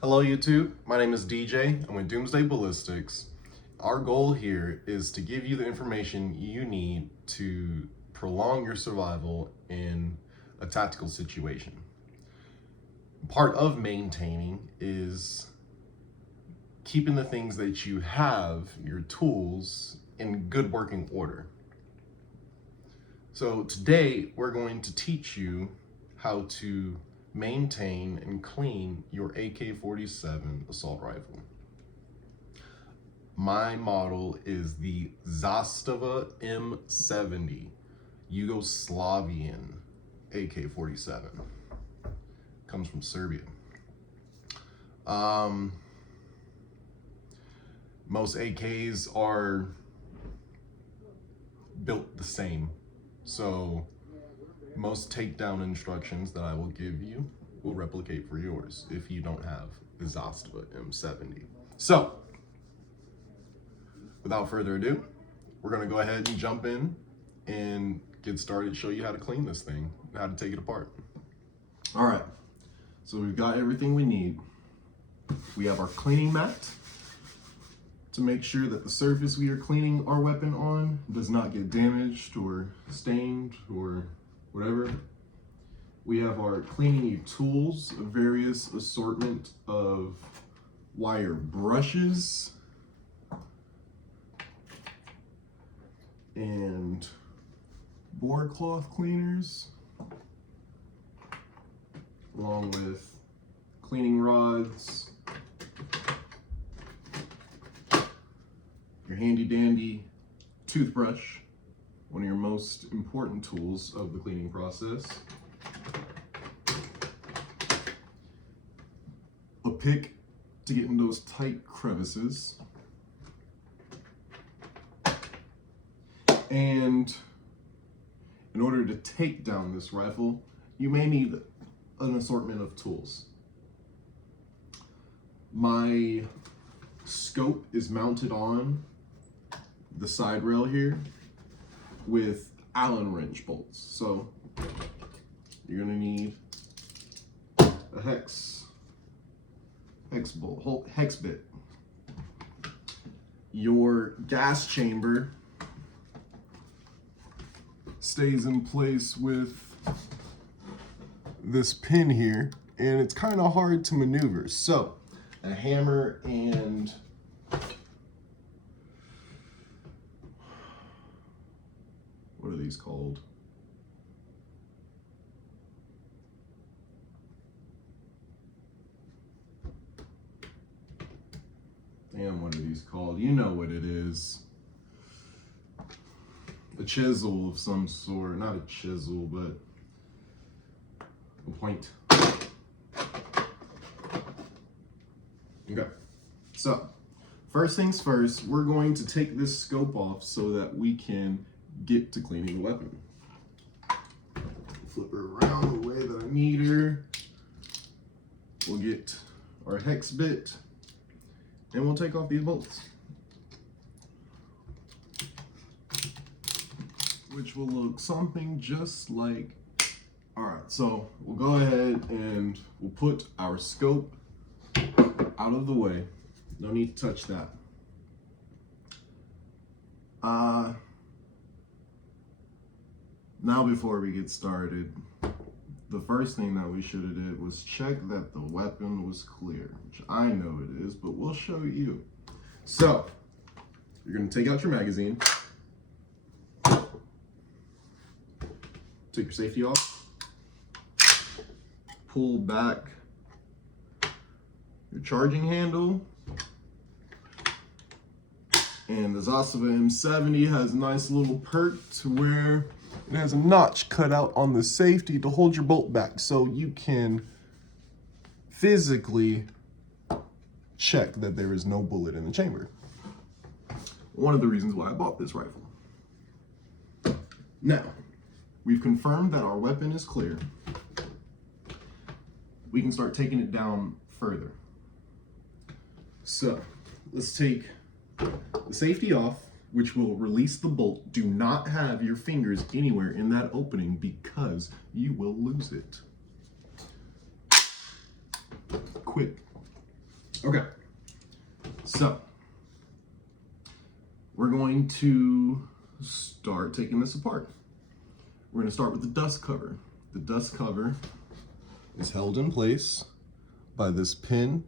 Hello YouTube, my name is DJ. I'm with Doomsday Ballistics. Our goal here is to give you the information you need to prolong your survival in a tactical situation. Part of maintaining is keeping the things that you have, your tools, in good working order. So today we're going to teach you how to maintain and clean your AK-47 assault rifle. My model is the ZASTAVA M70 Yugoslavian AK-47. Comes from Serbia. Most AKs are built the same, so most takedown instructions that I will give you will replicate for yours if you don't have the ZASTAVA M70. So, without further ado, we're gonna go ahead and jump in and get started, show you how to clean this thing, and how to take it apart. All right, so we've got everything we need. We have our cleaning mat to make sure that the surface we are cleaning our weapon on does not get damaged or stained or whatever. We have our cleaning tools, a various assortment of wire brushes and board cloth cleaners, along with cleaning rods, your handy dandy toothbrush, one of your most important tools of the cleaning process, a pick to get in those tight crevices, and in order to take down this rifle, you may need an assortment of tools. My scope is mounted on the side rail here with Allen wrench bolts. So you're gonna need a hex bit. Your gas chamber stays in place with this pin here, and it's kind of hard to maneuver. So a hammer and what are these called? Damn, what are these called? You know what it is. A chisel of some sort. Not a chisel, but a point. Okay, so first things first, we're going to take this scope off so that we can get to cleaning the weapon. Flip her around the way that I need her. We'll get our hex bit and we'll take off these bolts, which will look something just like, all right, so we'll go ahead and we'll put our scope out of the way. No need to touch that. Now before we get started, the first thing that we should have did was check that the weapon was clear, which I know it is, but we'll show you. So, you're gonna take out your magazine, take your safety off, pull back your charging handle, and the ZASTAVA M70 has a nice little perk to where it has a notch cut out on the safety to hold your bolt back so you can physically check that there is no bullet in the chamber. One of the reasons why I bought this rifle. Now, we've confirmed that our weapon is clear. We can start taking it down further. So, let's take the safety off, which will release the bolt. Do not have your fingers anywhere in that opening because you will lose it. Quick Okay, so we're going to start taking this apart. We're going to start with the dust cover. The dust cover is held in place by this pin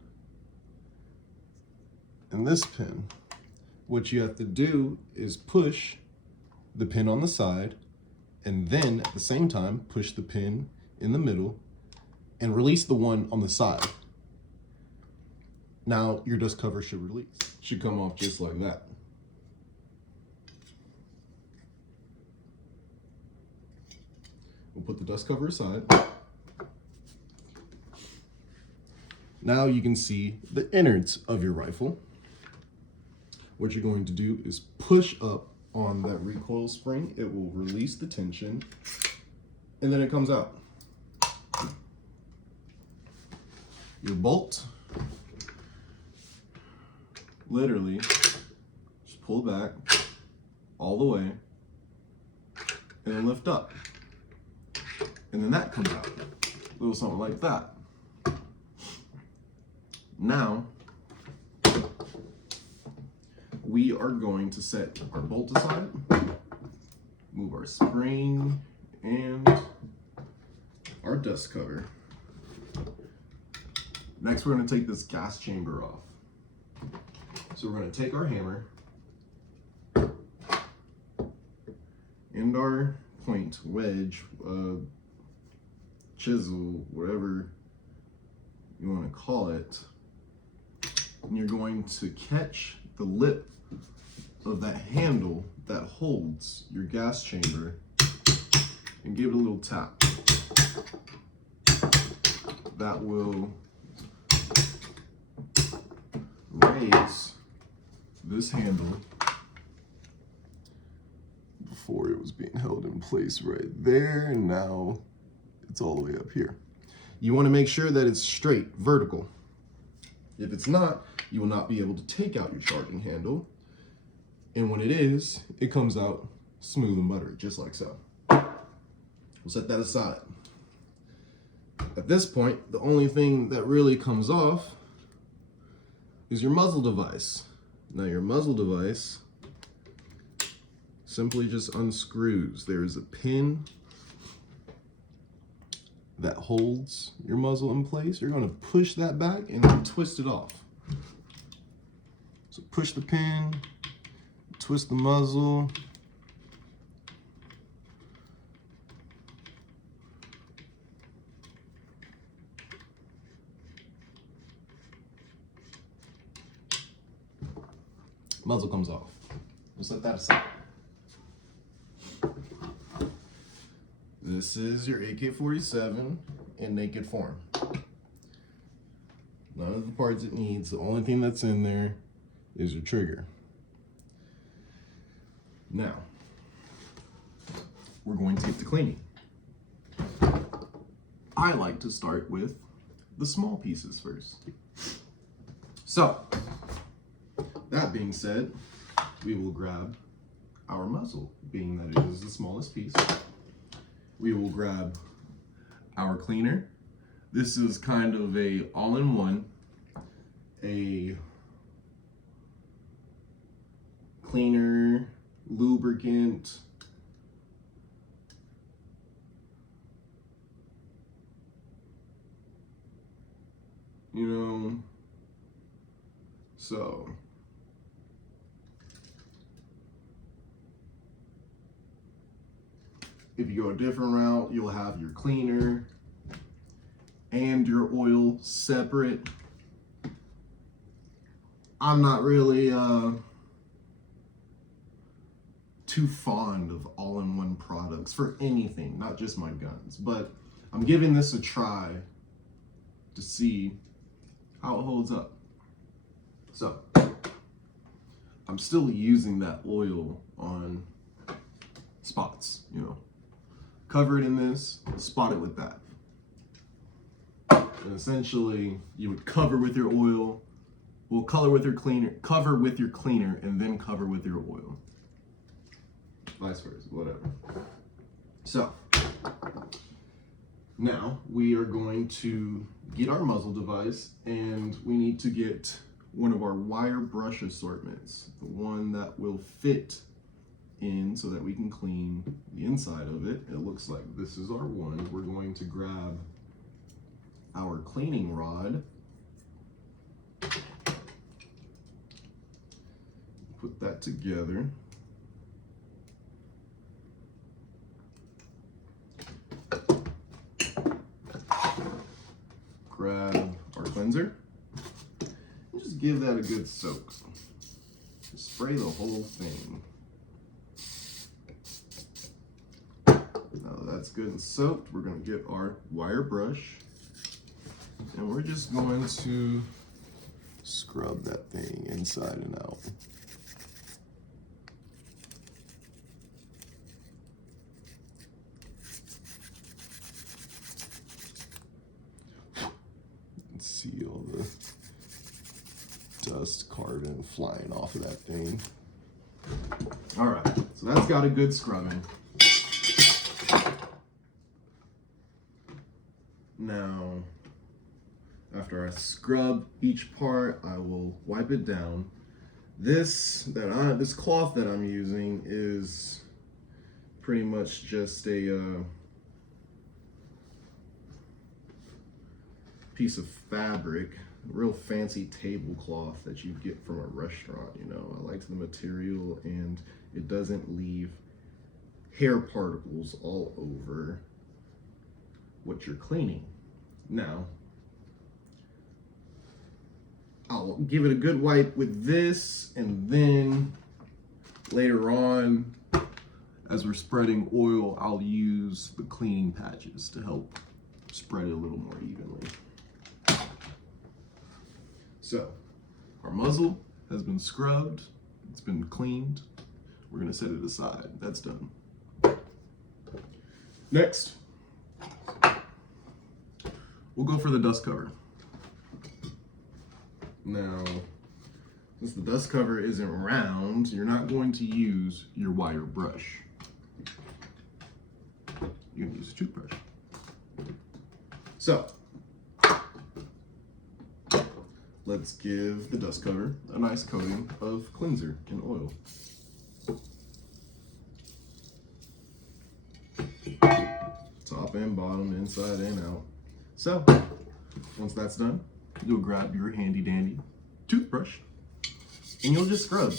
and this pin. What you have to do is push the pin on the side and then at the same time push the pin in the middle and release the one on the side. Now your dust cover should release. Should come off just like that. We'll put the dust cover aside. Now you can see the innards of your rifle. What you're going to do is push up on that recoil spring. It will release the tension and then it comes out. Your bolt, literally just pull back all the way and then lift up. And then that comes out. A little something like that. Now, we are going to set our bolt aside, move our spring and our dust cover. Next, we're going to take this gas chamber off. So we're going to take our hammer and our point, wedge, chisel, whatever you want to call it, and you're going to catch the lip of that handle that holds your gas chamber and give it a little tap. That will raise this handle before it was being held in place right there, and now it's all the way up here. You want to make sure that it's straight, vertical. If it's not, you will not be able to take out your charging handle. And when it is, it comes out smooth and buttery, just like so. We'll set that aside. At this point, the only thing that really comes off is your muzzle device. Now your muzzle device simply just unscrews. There's a pin that holds your muzzle in place. You're going to push that back and then twist it off. So push the pin, twist the muzzle. Muzzle comes off. We'll set that aside. This is your AK-47 in naked form. None of the parts it needs. The only thing that's in there is your trigger. Now, we're going to get to cleaning. I like to start with the small pieces first. So, that being said, we will grab our muzzle, being that it is the smallest piece. We will grab our cleaner. This is kind of a all-in-one, a cleaner, lubricant, you know, so if you go a different route, you'll have your cleaner and your oil separate. I'm not really too fond of all-in-one products for anything, not just my guns, but I'm giving this a try to see how it holds up. So, I'm still using that oil on spots, you know. Cover it in this, spot it with that. And essentially, you would cover with your oil, well, color with your cleaner, cover with your cleaner, and then cover with your oil. Vice versa, whatever. So, now we are going to get our muzzle device, and we need to get one of our wire brush assortments, the one that will fit in so that we can clean the inside of it. It looks like this is our one. We're going to grab our cleaning rod, put that together. Grab our cleanser and just give that a good soak. Just spray the whole thing. Now that that's good and soaked, we're going to get our wire brush and we're just going to scrub that thing inside and out. See all the dust, carbon flying off of that thing. All right, so that's got a good scrubbing. Now, after I scrub each part, I will wipe it down. This cloth that I'm using is pretty much just a piece of fabric, real fancy tablecloth that you get from a restaurant. You know, I liked the material and it doesn't leave hair particles all over what you're cleaning. Now, I'll give it a good wipe with this, and then later on, as we're spreading oil, I'll use the cleaning patches to help spread it a little more evenly. So, our muzzle has been scrubbed, it's been cleaned. We're gonna set it aside. That's done. Next, we'll go for the dust cover. Now, since the dust cover isn't round, you're not going to use your wire brush. You're gonna use a toothbrush. So, let's give the dust cover a nice coating of cleanser and oil. Top and bottom, inside and out. So, once that's done, you'll grab your handy dandy toothbrush and you'll just scrub.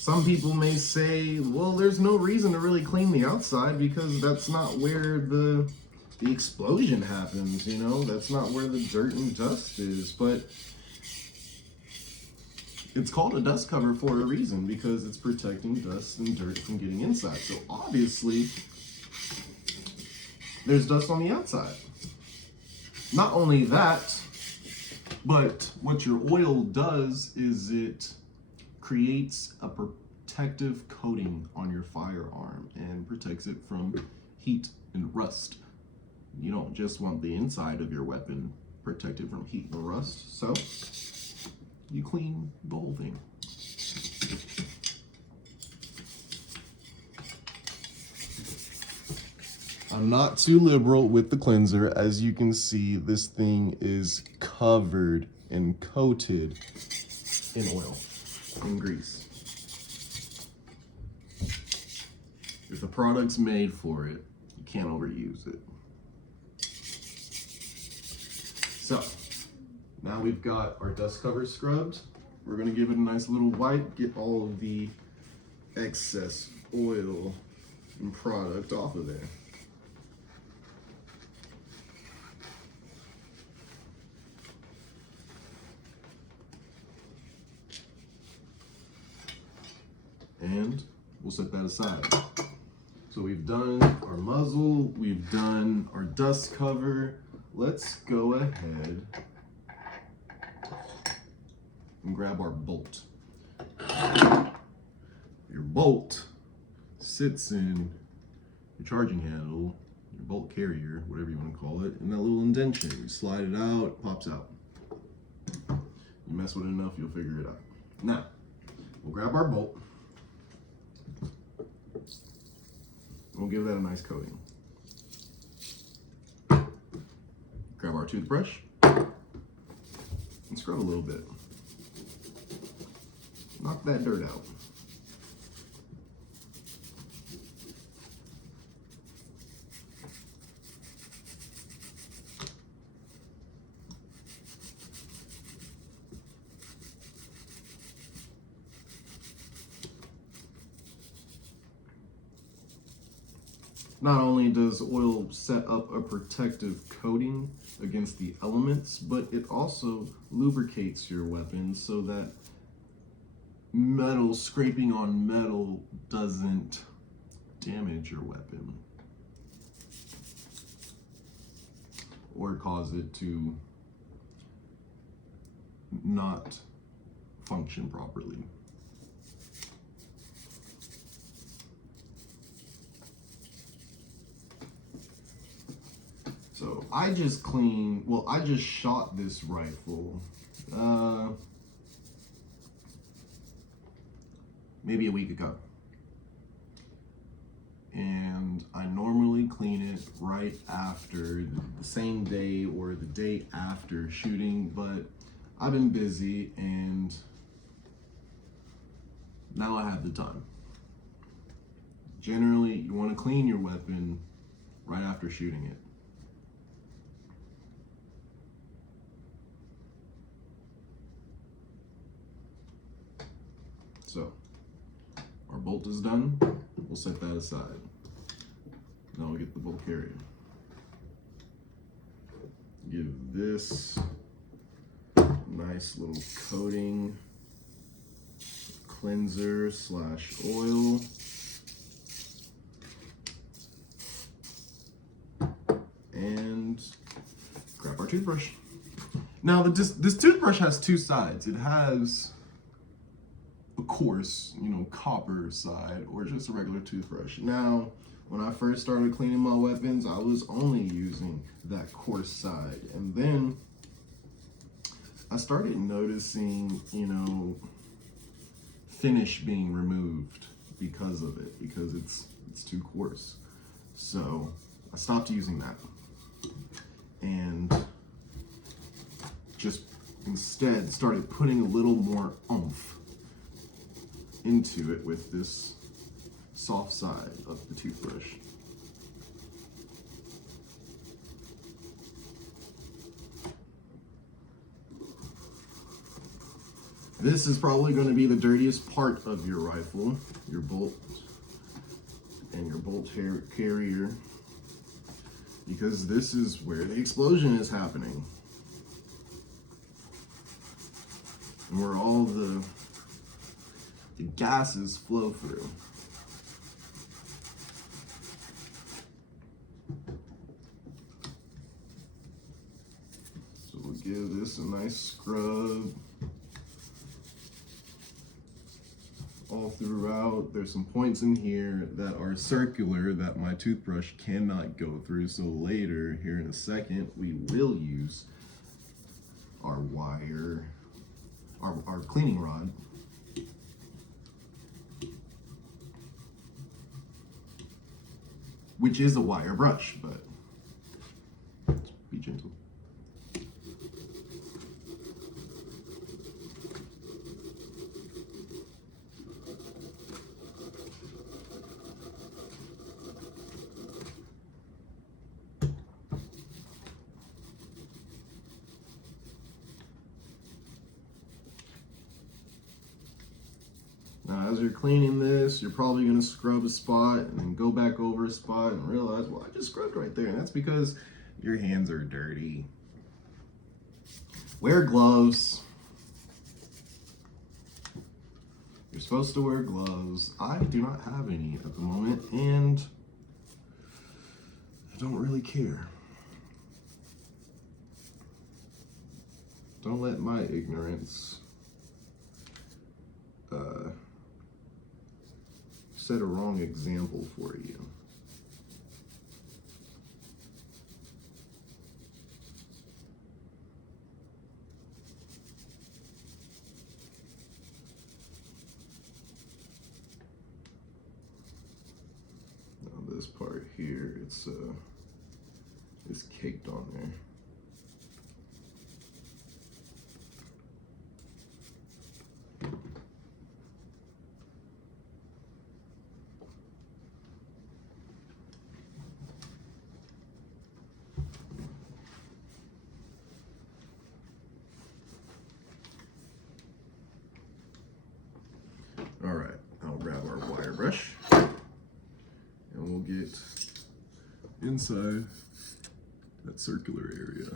Some people may say, well, there's no reason to really clean the outside because that's not where the explosion happens, you know, that's not where the dirt and dust is. But it's called a dust cover for a reason, because it's protecting dust and dirt from getting inside. So obviously there's dust on the outside. Not only that, but what your oil does is it creates a protective coating on your firearm and protects it from heat and rust. You don't just want the inside of your weapon protected from heat and rust, so you clean the whole thing. I'm not too liberal with the cleanser. As you can see, this thing is covered and coated in oil and grease. If the product's made for it, you can't overuse it. So, now we've got our dust cover scrubbed. We're gonna give it a nice little wipe, get all of the excess oil and product off of there. And we'll set that aside. So we've done our muzzle, we've done our dust cover. Let's go ahead and grab our bolt. Your bolt sits in your charging handle, your bolt carrier, whatever you want to call it, and that little indentation. You slide it out, it pops out. You mess with it enough, you'll figure it out. Now, we'll grab our bolt. we'll give that a nice coating. Grab our toothbrush and scrub a little bit. Knock that dirt out. Not only does oil set up a protective coating against the elements, but it also lubricates your weapon so that metal scraping on metal doesn't damage your weapon or cause it to not function properly. So I just shot this rifle maybe a week ago. And I normally clean it right after, the same day or the day after shooting, but I've been busy and now I have the time. Generally, you want to clean your weapon right after shooting it. So, our bolt is done. We'll set that aside. Now we'll get the bolt carrier. Give this a nice little coating, cleanser / oil. And grab our toothbrush. Now this toothbrush has two sides. It has a coarse, copper side, or just a regular toothbrush. Now, when I first started cleaning my weapons, I was only using that coarse side. And then I started noticing, finish being removed because of it, because it's too coarse. So I stopped using that and just instead started putting a little more oomph into it with this soft side of the toothbrush. This is probably going to be the dirtiest part of your rifle, your bolt and your bolt carrier, because this is where the explosion is happening and where all the gases flow through. So we'll give this a nice scrub all throughout. There's some points in here that are circular that my toothbrush cannot go through, so later, here in a second, we will use our wire, our cleaning rod, which is a wire brush, but be gentle. Now, as you're cleaning this, you're probably going to scrub a spot and then go back over a spot and realize, well, I just scrubbed right there. And that's because your hands are dirty. Wear gloves. You're supposed to wear gloves. I do not have any at the moment, and I don't really care. Don't let my ignorance set a wrong example for you. Now this part here, it's caked on there. All right, I'll grab our wire brush and we'll get inside that circular area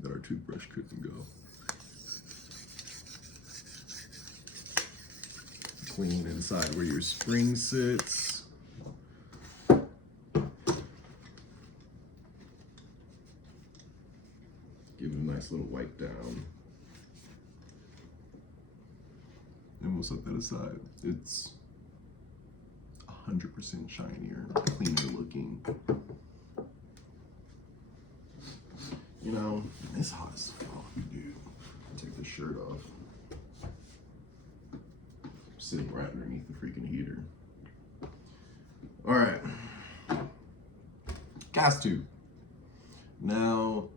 that our toothbrush couldn't go. Clean inside where your spring sits. Give it a nice little wipe down. And we'll set that aside. It's 100% shinier, cleaner looking. You know, it's hot as fuck, dude. Take the shirt off. I'm sitting right underneath the freaking heater. All right, gas tube. Now,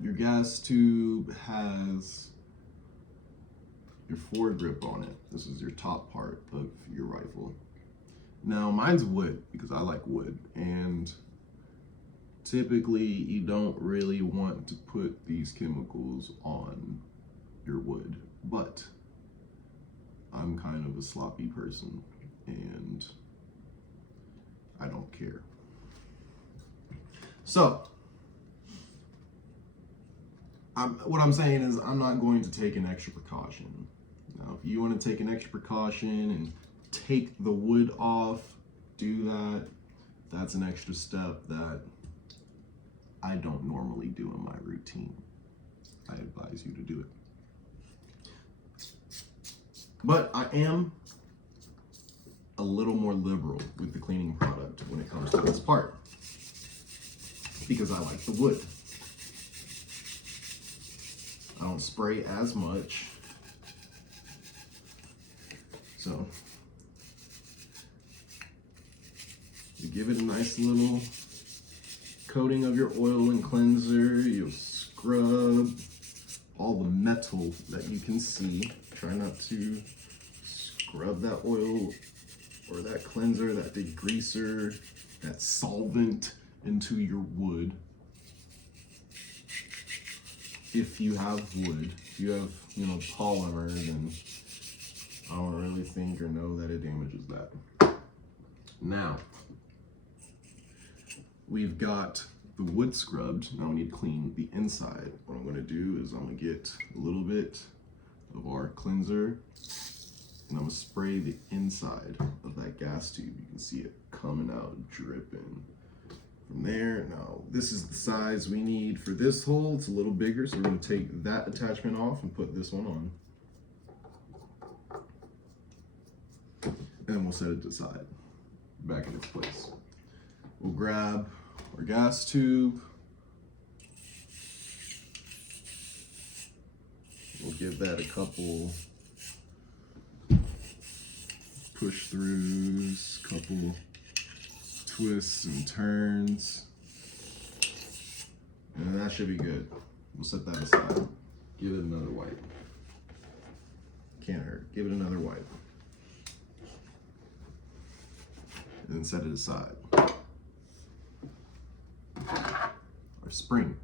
your gas tube has your foregrip on it. This is your top part of your rifle. Now mine's wood because I like wood, and typically you don't really want to put these chemicals on your wood, but I'm kind of a sloppy person and I don't care. So what I'm saying is I'm not going to take an extra precaution. Now, if you want to take an extra precaution and take the wood off, do that. That's an extra step that I don't normally do in my routine. I advise you to do it. But I am a little more liberal with the cleaning product when it comes to this part, because I like the wood. I don't spray as much. So you give it a nice little coating of your oil and cleanser. You'll scrub all the metal that you can see. Try not to scrub that oil or that cleanser, that degreaser, that solvent into your wood. If you have wood, if you have, polymer, then I don't really think or know that it damages that. Now, we've got the wood scrubbed. Now we need to clean the inside. What I'm gonna do is I'm gonna get a little bit of our cleanser and I'm gonna spray the inside of that gas tube. You can see it coming out, dripping. From there, now this is the size we need for this hole. It's a little bigger, so we're going to take that attachment off and put this one on. And then we'll set it aside, back in its place. We'll grab our gas tube. We'll give that a couple push throughs, couple twists and turns, and that should be good. We'll set that aside. Give it another wipe. Can't hurt. Give it another wipe. And then set it aside. Our spring.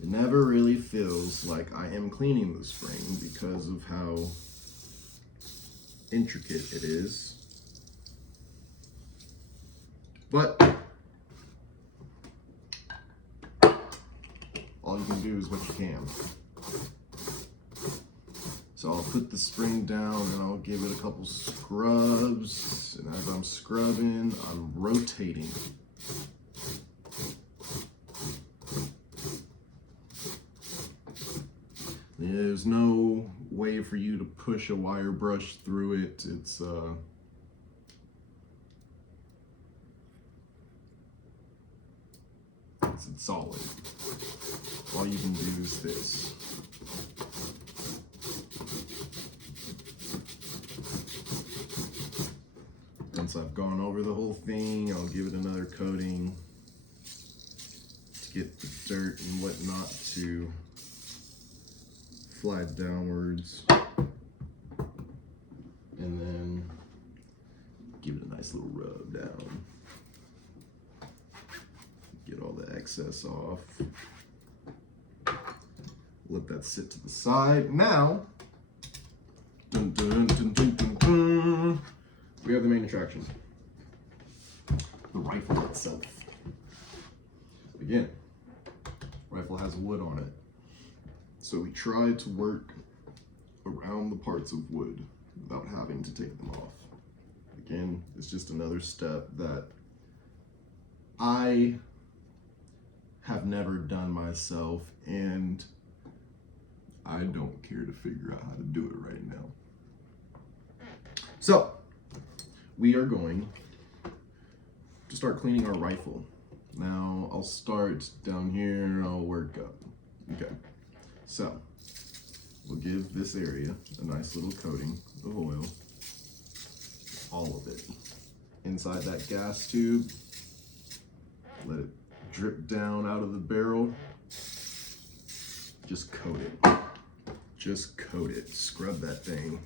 It never really feels like I am cleaning the spring because of how intricate it is. But all you can do is what you can. So I'll put the spring down and I'll give it a couple scrubs. And as I'm scrubbing, I'm rotating. There's no way for you to push a wire brush through it. It's solid. All you can do is this. thing. I'll give it another coating to get the dirt and whatnot to fly downwards. And then give it a nice little rub down. Get all the excess off. Let that sit to the side. Now, dun, dun, dun, dun, dun, dun, we have the main attraction, the rifle itself. Again, rifle has wood on it. So we try to work around the parts of wood without having to take them off. Again, it's just another step that I have never done myself, and I don't care to figure out how to do it right now. So, we are going to start cleaning our rifle. Now, I'll start down here and I'll work up. Okay, so we'll give this area a nice little coating of oil. All of it. Inside that gas tube, let it drip down out of the barrel. Just coat it. Just coat it. Scrub that thing.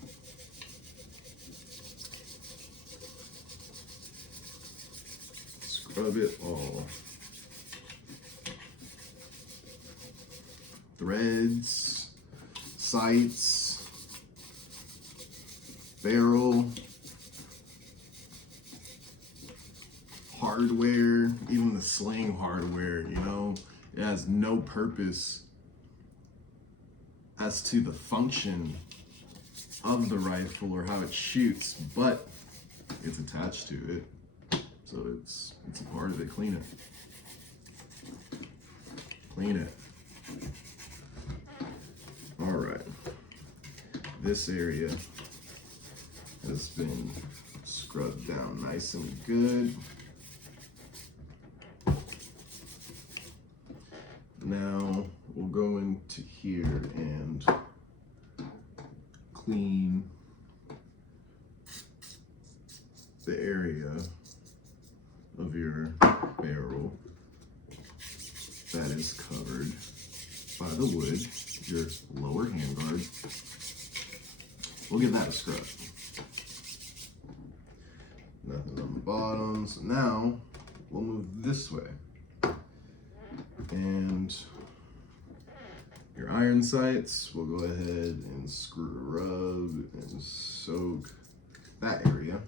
Scrub it all. Threads, sights, barrel, hardware, even the sling hardware, you know, it has no purpose as to the function of the rifle or how it shoots, but it's attached to it, so it's a part of it. Clean it. Clean it. All right. This area has been scrubbed down nice and good. Now we'll go into here and clean the area of your barrel that is covered by the wood, your lower handguard. We'll give that a scrub. Nothing on the bottom. So now we'll move this way. And your iron sights, we'll go ahead and screw rub and soak that area.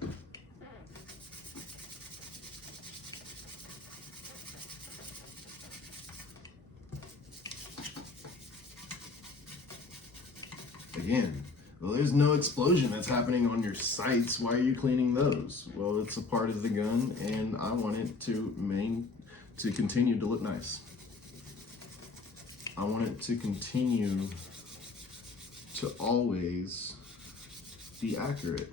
Again, well, there's no explosion that's happening on your sights. Why are you cleaning those? Well, it's a part of the gun, and I want it to continue to look nice. I want it to continue to always be accurate.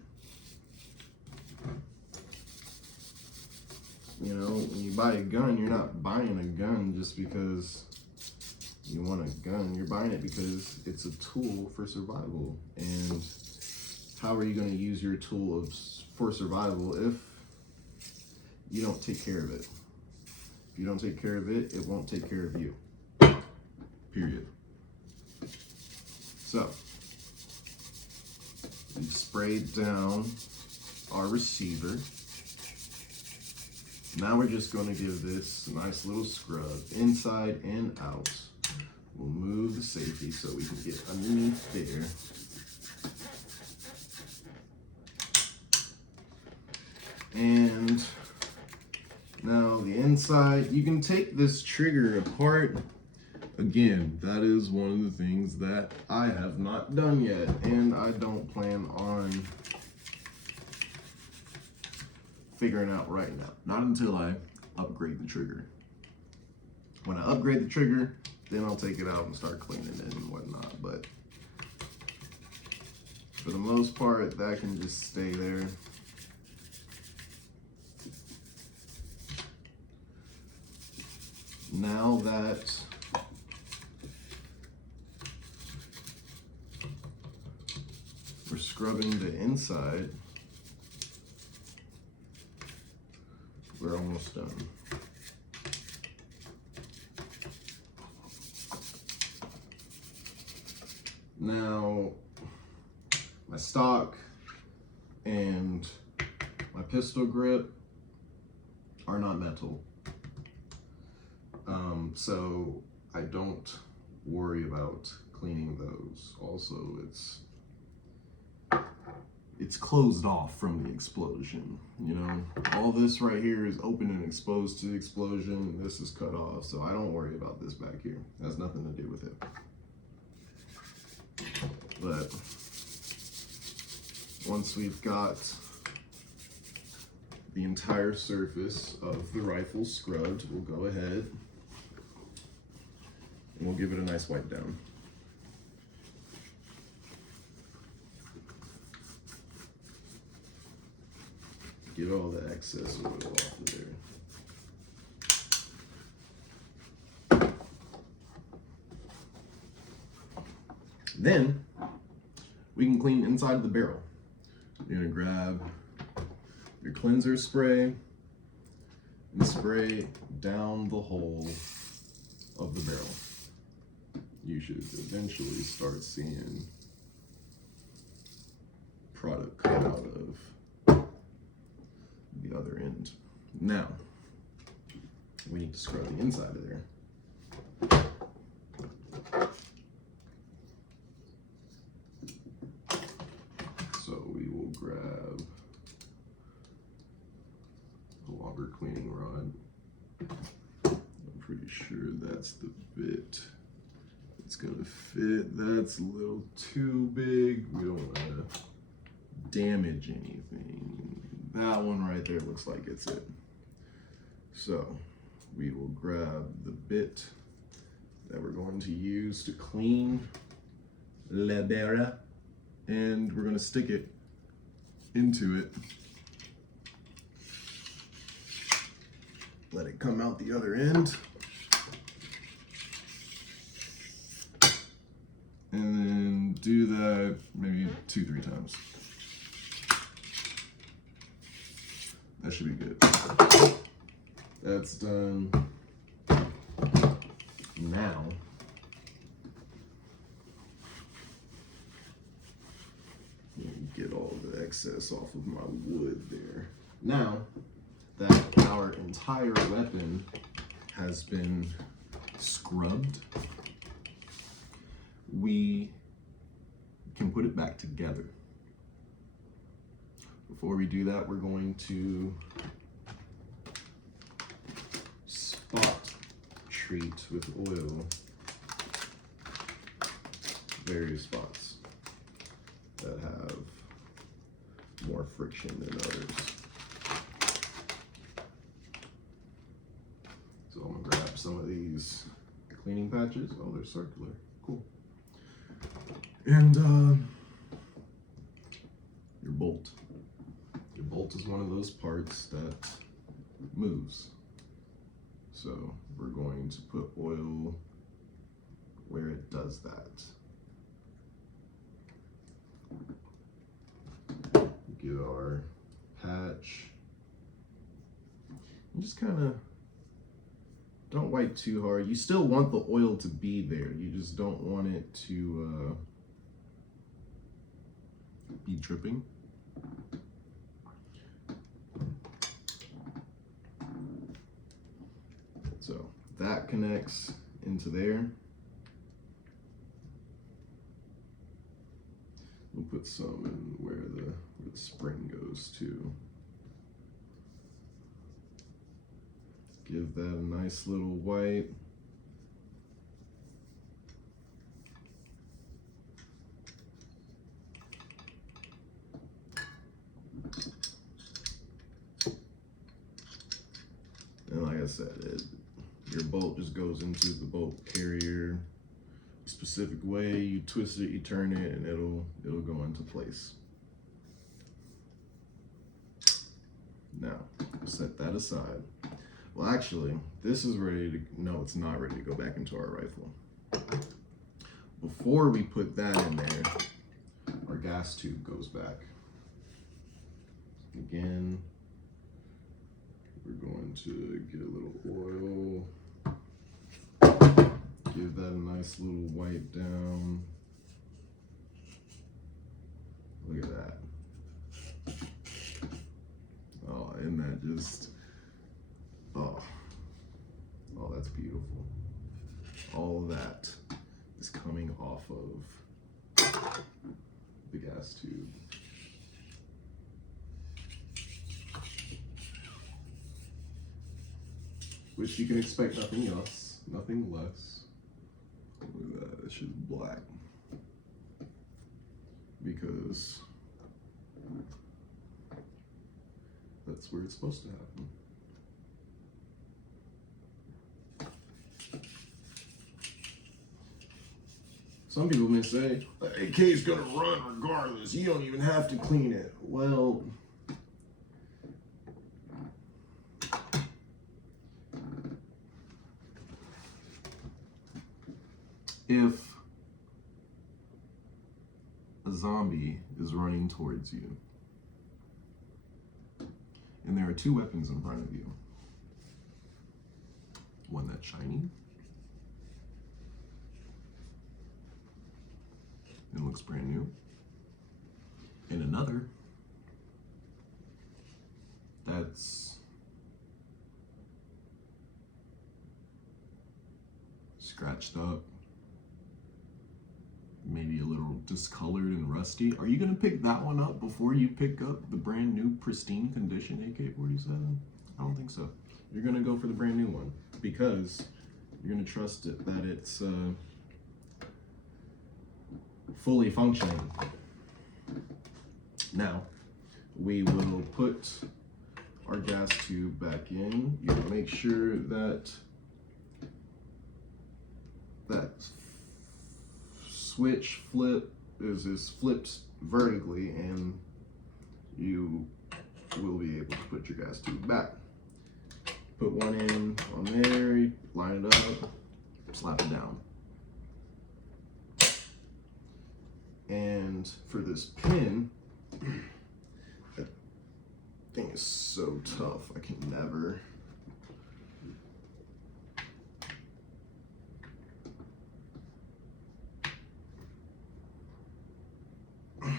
You know, when you buy a gun, you're not buying a gun just because you want a gun. You're buying it because it's a tool for survival. And how are you going to use your tool for survival if you don't take care of it? If you don't take care of it, it won't take care of you. Period. So, we've sprayed down our receiver. Now we're just going to give this a nice little scrub inside and out. We'll move the safety so we can get underneath there. And now the inside, you can take this trigger apart. Again, that is one of the things that I have not done yet, and I don't plan on figuring out right now. Not until I upgrade the trigger. When I upgrade the trigger, then I'll take it out and start cleaning it and whatnot. But for the most part, that can just stay there. Now that we're scrubbing the inside, almost done. Now, my stock and my pistol grip are not metal. So I don't worry about cleaning those. Also, it's closed off from the explosion. You know, all this right here is open and exposed to the explosion. This is cut off, so I don't worry about this back here. It has nothing to do with it. But once we've got the entire surface of the rifle scrubbed, we'll go ahead and we'll give it a nice wipe down. Get all the excess oil off of there. Then we can clean inside of the barrel. You're gonna grab your cleanser spray and spray down the whole of the barrel. You should eventually start seeing product come out of the other end. Now, we need to scrub the inside of there. So we will grab a longer cleaning rod. I'm pretty sure that's the bit it's gonna fit. That's a little too big. We don't wanna damage anything. That one right there looks like it's it. So we will grab the bit that we're going to use to clean la barra, and we're gonna stick it into it. Let it come out the other end. And then do that maybe 2-3 times. That should be good. That's done. Now, get all the excess off of my wood there. Now that our entire weapon has been scrubbed, we can put it back together. Before we do that, we're going to spot treat with oil various spots that have more friction than others. So I'm gonna grab some of these cleaning patches. Oh, they're circular. Cool. And your bolt. Your bolt is one of those parts that moves. So we're going to put oil where it does that. Get our patch. And just kind of don't wipe too hard. You still want the oil to be there. You just don't want it to be dripping. So that connects into there. We'll put some in where the spring goes to. Give that a nice little wipe. And like I said, your bolt just goes into the bolt carrier a specific way. You twist it, you turn it, and it'll go into place. Now, set that aside. Well, actually, this is ready to, no, it's not ready to go back into our rifle. Before we put that in there, our gas tube goes back. Again, We're going to get a little oil, give that a nice little wipe down. Look at that. Oh, isn't that just, oh, that's beautiful. All of that is coming off of the gas tube. Which you can expect nothing else, nothing less. Look at that, it's just black. Because that's where it's supposed to happen. Some people may say, the AK is gonna run regardless. You don't even have to clean it. Well, if a zombie is running towards you and there are two weapons in front of you, one that's shiny and looks brand new, and another that's scratched up, maybe a little discolored and rusty. Are you gonna pick that one up before you pick up the brand new pristine condition AK-47? I don't think so. You're gonna go for the brand new one because you're gonna trust it that it's fully functioning. Now, we will put our gas tube back in. You gotta make sure that that switch flip is flipped vertically, and you will be able to put your gas tube back. Put one in on there, line it up, slap it down. And for this pin, that thing is so tough, I can never. Yeah,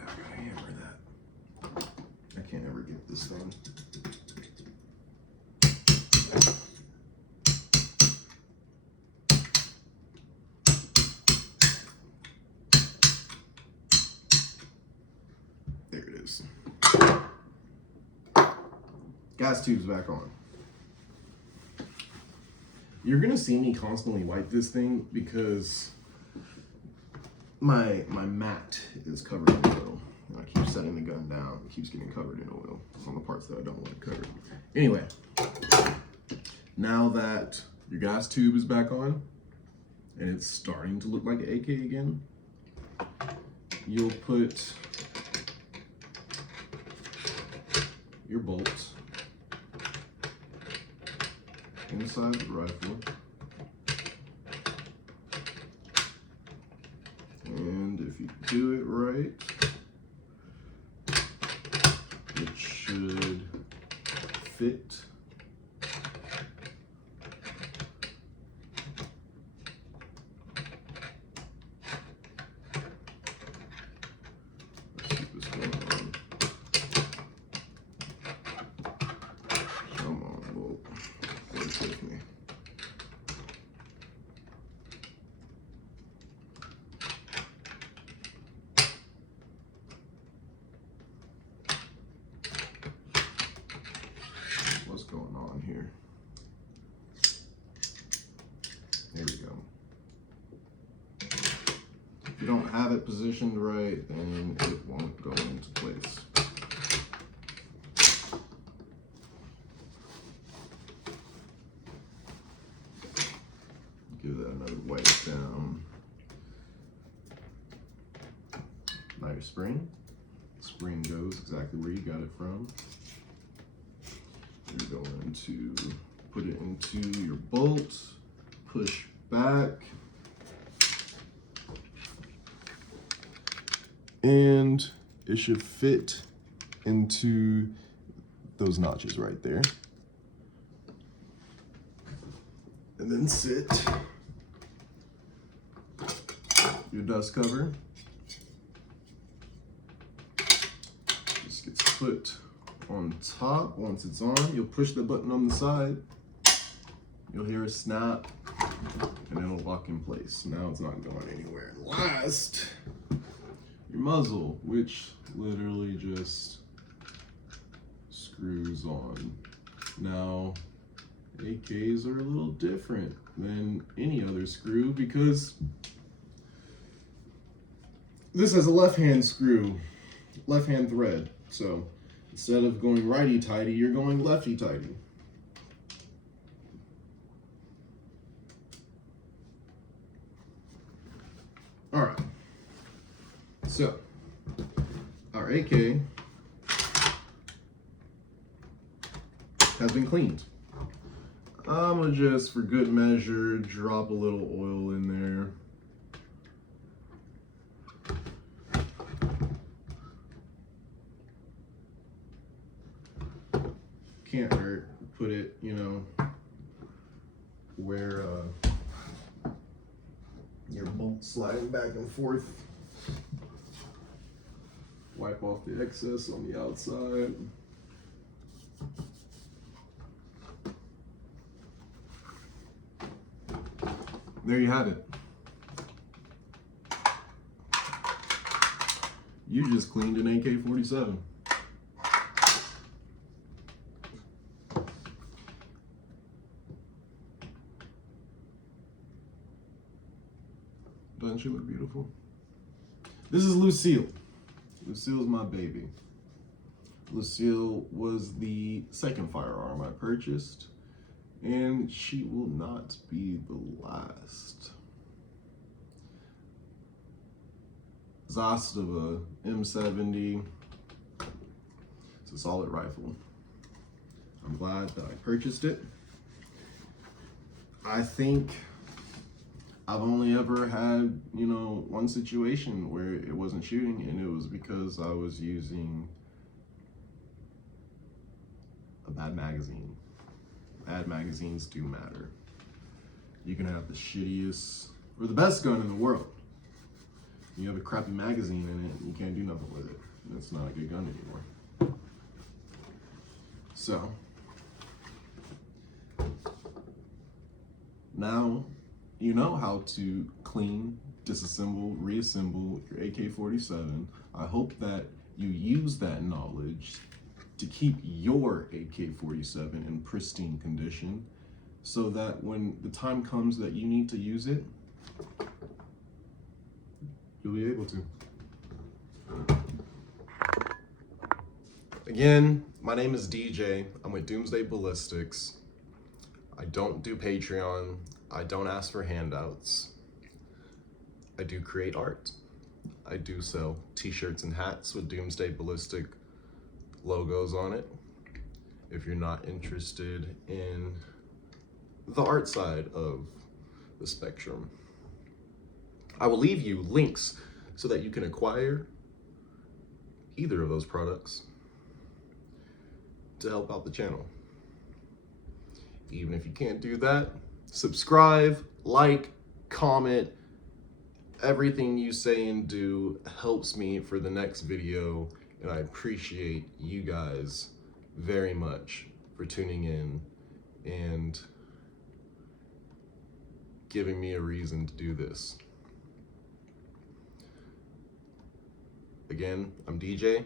I gotta hammer that. I can't ever get this thing. There it is. Gas tube's back on. You're gonna see me constantly wipe this thing because my mat is covered in oil. I keep setting the gun down, it keeps getting covered in oil on the parts that I don't want it covered. Anyway, now that your gas tube is back on and it's starting to look like an AK again, you'll put your bolts inside the rifle, and if you do it right, it should fit. Let's keep this going on. Come on, bolt. Work with me. What's going on here? There we go. If you don't have it positioned right, then it won't go into place. Give that another wipe down. Now your spring. Spring goes exactly where you got it from. You're going to put it into your bolt, push back, and it should fit into those notches right there. And then sit. Your dust cover just gets put on top. Once it's on, you'll push the button on the side. You'll hear a snap, and it'll lock in place. Now it's not going anywhere. And last, your muzzle, which literally just screws on. Now, AKs are a little different than any other screw because this has a left-hand screw, left-hand thread. So instead of going righty-tighty, you're going lefty-tighty. All right, so our AK has been cleaned. I'm gonna just, for good measure, drop a little oil in there. Can't hurt. Put it, you know, where your bolt sliding back and forth. Wipe off the excess on the outside. There you have it. You just cleaned an AK-47. Doesn't she look beautiful? This is Lucille. Lucille's my baby. Lucille was the second firearm I purchased, and she will not be the last. ZASTAVA M70. It's a solid rifle. I'm glad that I purchased it. I think I've only ever had, you know, one situation where it wasn't shooting, and it was because I was using a bad magazine. Bad magazines do matter. You can have the shittiest or the best gun in the world. You have a crappy magazine in it, and you can't do nothing with it. And it's not a good gun anymore. So now you know how to clean, disassemble, reassemble your AK-47. I hope that you use that knowledge to keep your AK-47 in pristine condition so that when the time comes that you need to use it, you'll be able to. Again, my name is DJ. I'm with Doomsday Ballistics. I don't do Patreon. I don't ask for handouts. I do create art. I do sell t-shirts and hats with Doomsday Ballistic logos on it. If you're not interested in the art side of the spectrum, I will leave you links so that you can acquire either of those products to help out the channel. Even if you can't do that, subscribe, like, comment. Everything you say and do helps me for the next video, and I appreciate you guys very much for tuning in and giving me a reason to do this. Again, I'm DJ,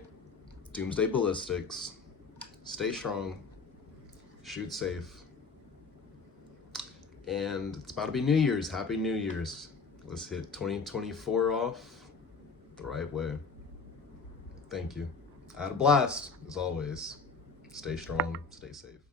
Doomsday Ballistics. Stay strong, shoot safe, and it's about to be New Year's. Happy New Year's. Let's hit 2024 off the right way. Thank you. I had a blast, as always. Stay strong, stay safe.